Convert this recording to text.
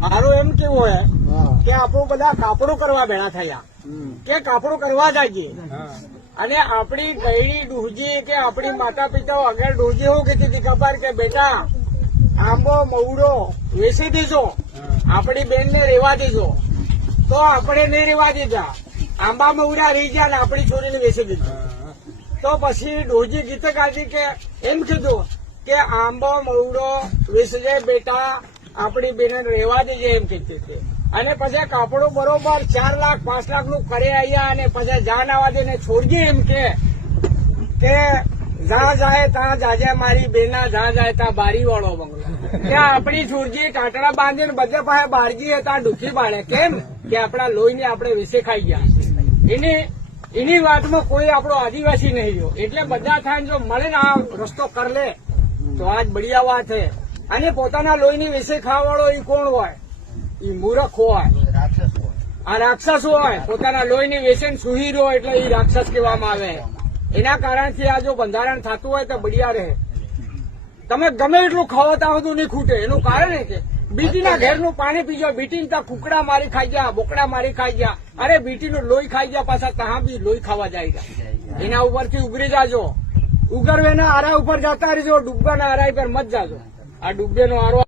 મારું એમ કેવું હોય કે આપણું બધા કાપડું કરવા ભેળા થયા કે કાપડું કરવા જઈએ અને આપણી ગયડી ડૂહજી કે આપણી માતા પિતાઓ આગળ ડૂહજી એવું કહેતી હતી કપાર કે બેટા આંબો મવડો વેચી દેજો આપણી બેનને રેવા દેજો તો આપણે નહીં રેવા દીધા આંબા મવડા રહી ગયા ને આપણી છોરીને વેચી દીધું તો પછી ડોહજી ગીત ગાતી કે એમ કીધું કે આંબો મવડો વેચજે બેટા આપણી બેન રેવા દેજે એમ કહેતી હતી અને પછી કાપડું બરોબર 4 લાખ 5 લાખ નું કરે આવ્યા અને પછી જાન આવવા દે ને છોડજી એમ કે જ્યાં જાય ત્યાં જાજે મારી બેના જ્યાં જાય ત્યાં બારી વાળો બંગલો કે આપણી છોડજી ટાટડા બાંધીને બધે પાસે બારજી હતા ડૂખી બાળે કેમ કે આપણા લોહીને આપણે વિશે ખાઈ ગયા એની વાતમાં કોઈ આપણો આદિવાસી નહીં રહ્યો એટલે બધા થાય જો મળે ને આ રસ્તો કર લે તો આજ બઢિયા વાત છે અને પોતાના લોહીની વિશે ખાવાવાળો એ કોણ હોય એ મૂર્ખ હોય આ રાક્ષસ હોય પોતાના લોહીની વેસન સુહી રહ્યો એટલે એ રાક્ષસ કહેવામાં આવે એના કારણથી આ જો બંધારણ થતું હોય તો બઢિયા રહે તમે ગમે એટલું ખાવો ત્યાં બધું નહીં ખૂટે એનું કારણ એ કે બીટીના ઘેરનું પાણી પીજો બીટીને ત્યાં કુકડા મારી ખાઈ ગયા બોકડા મારી ખાઈ ગયા અરે બીટીનું લોહી ખાઈ ગયા પાછા ત્યાં બી લોહી ખાવા જાય ગયા એના ઉપરથી ઉગરી જાજો ઉગરવેના આરા ઉપર જતા રહેજો ડૂબવાના આરા પર મત જાજો આ ડૂબેનો આરો